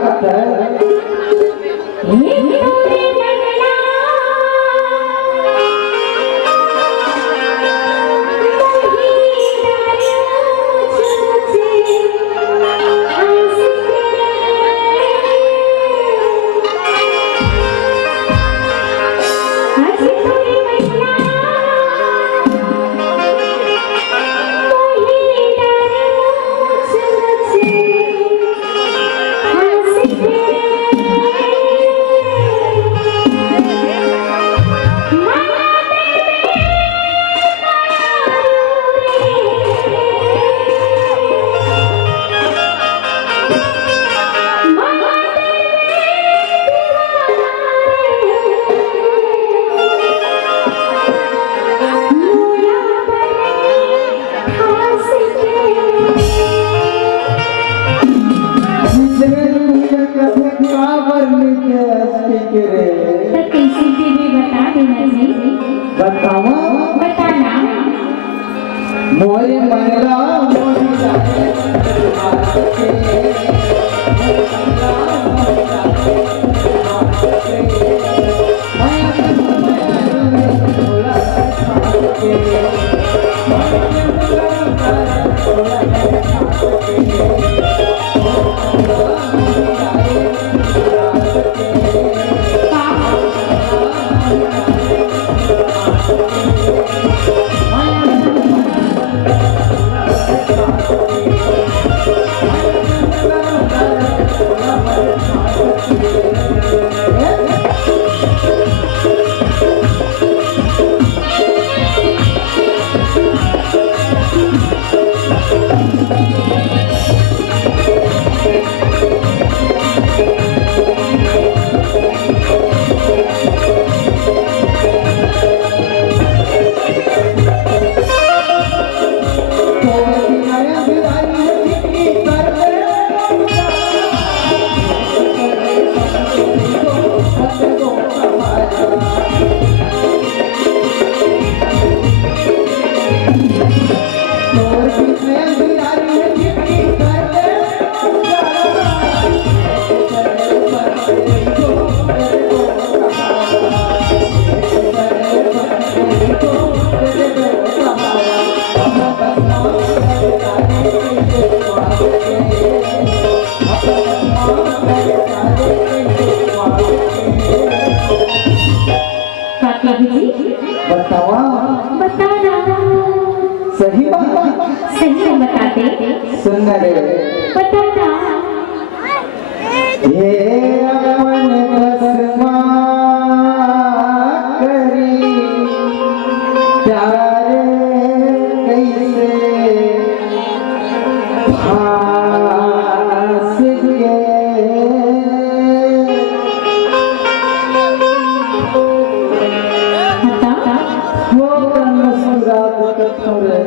करता है मोरे मंगला सही बता दे सुन रे बताना ये अपन कसमा करी प्यार कैसे फांस के वो मुस्कुरात थोड़े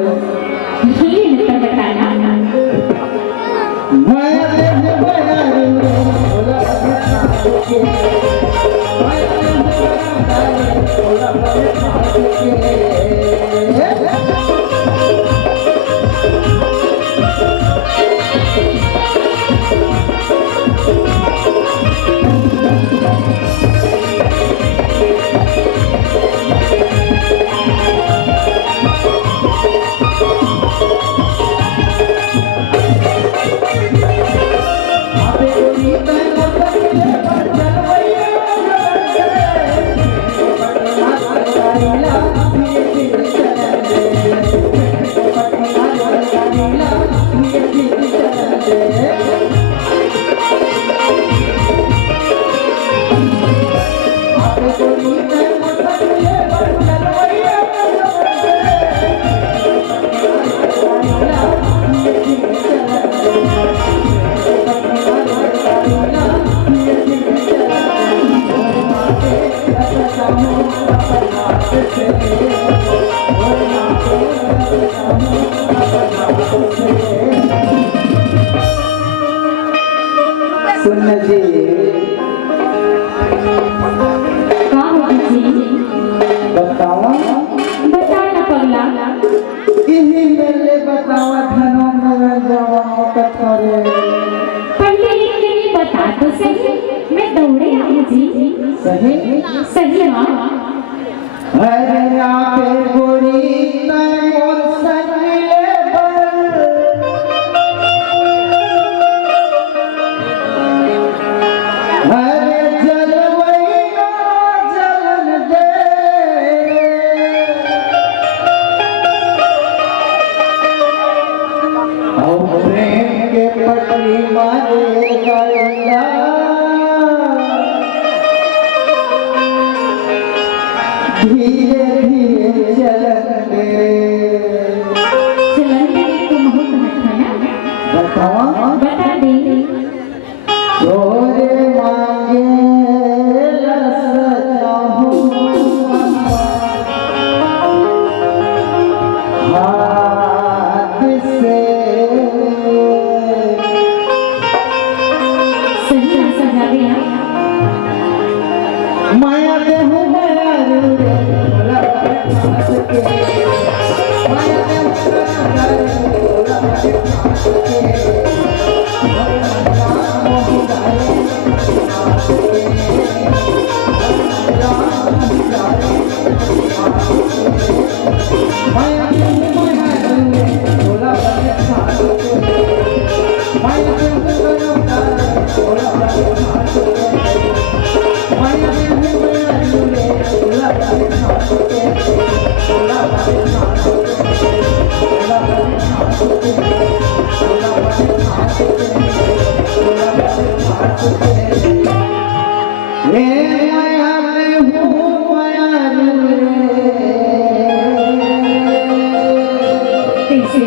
सुन जी बतावा बताना पगला इही मेले बतावा धनो मेरा जवा कथरे पहले नहीं बता तो सही सही हाँ अरे आपे गोरी तय मोर संगले बर अरे जलवई ना जलन दे और प्रेम के पटरी मारे गया धीरे धीरे चलन दे चलन में तो बहुत है ना बतावा बता दे तोरे मांगे रस चाहूं हाथ से सही आंसर जा रहे हैं माया दे हूँ माया रे हाथ के माया दे हूँ हाथ के कैसे